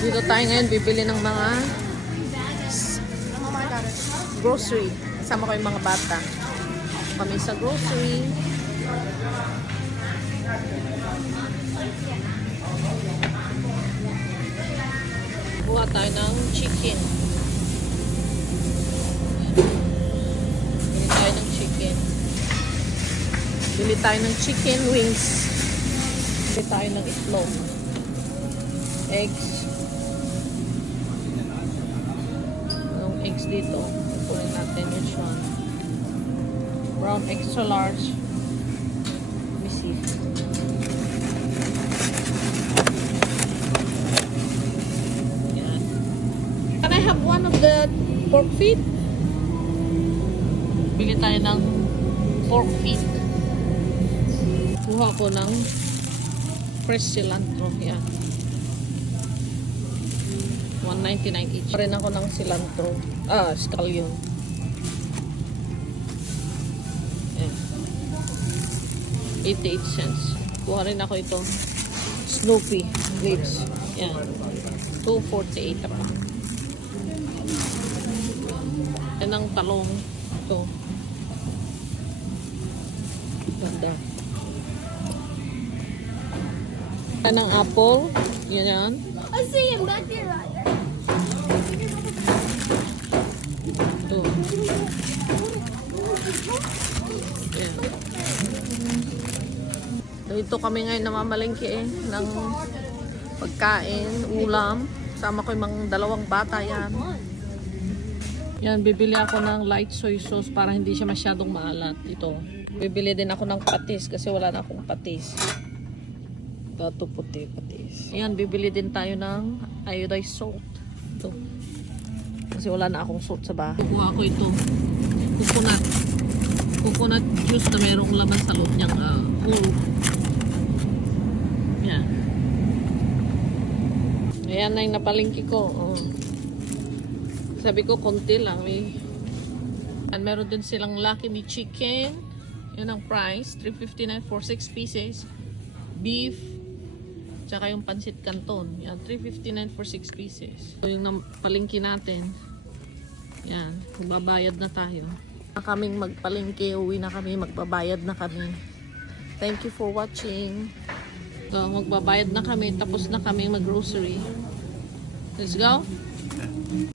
Dito tayo ngayon bibili ng mga grocery. Kasama ko yung mga bata. Kami sa grocery. Buha tayo ng chicken. Bili tayo ng chicken. Bili tayo ng chicken wings. Bili tayo ng itlog. Eggs. Anong eggs dito? Kunin natin which one. Brown extra large. Let me see. Yan. Can I have one of the pork feet? Bili tayo ng pork feet. Kuha ko ng fresh cilantro. Yan. 1.99 each. Parin ako ng cilantro. Scallion. Ayan. 88 cents. Kuha rin ako ito. Snoopy leaves. Ayan. 2.48 pa. Yan ang talong. Ito. Ganda. Yan ang apple. Yan yan. I see him back there, right? Ito. Yan. Dito kami ngayon namamalengke ng pagkain, ulam. Sama ko yung mga dalawang bata yan. Yan, bibili ako ng light soy sauce para hindi siya masyadong maalat. Ito. Bibili din ako ng patis kasi wala na akong patis. Ito puti, patis. Yan, bibili din tayo ng iodized salt. Ito. Kasi wala na akong salt sa bahay. Kukuha ko ito. Coconut. Coconut juice na merong laman sa loob niyang ulo. Yan. Ayan na yung napalingki ko. Oh. Sabi ko, konti lang. And meron din silang Lucky Me chicken. Yan ang price. $3.59 for 6 pieces. Beef. Tsaka yung pansit canton. Yan, $3.59 for 6 pieces. So, yung palingki natin. Yan, magbabayad na tayo. Na kaming magpalingki, uwi na kami, magbabayad na kami. Thank you for watching. So, magbabayad na kami, tapos na kami mag-grocery. Let's go!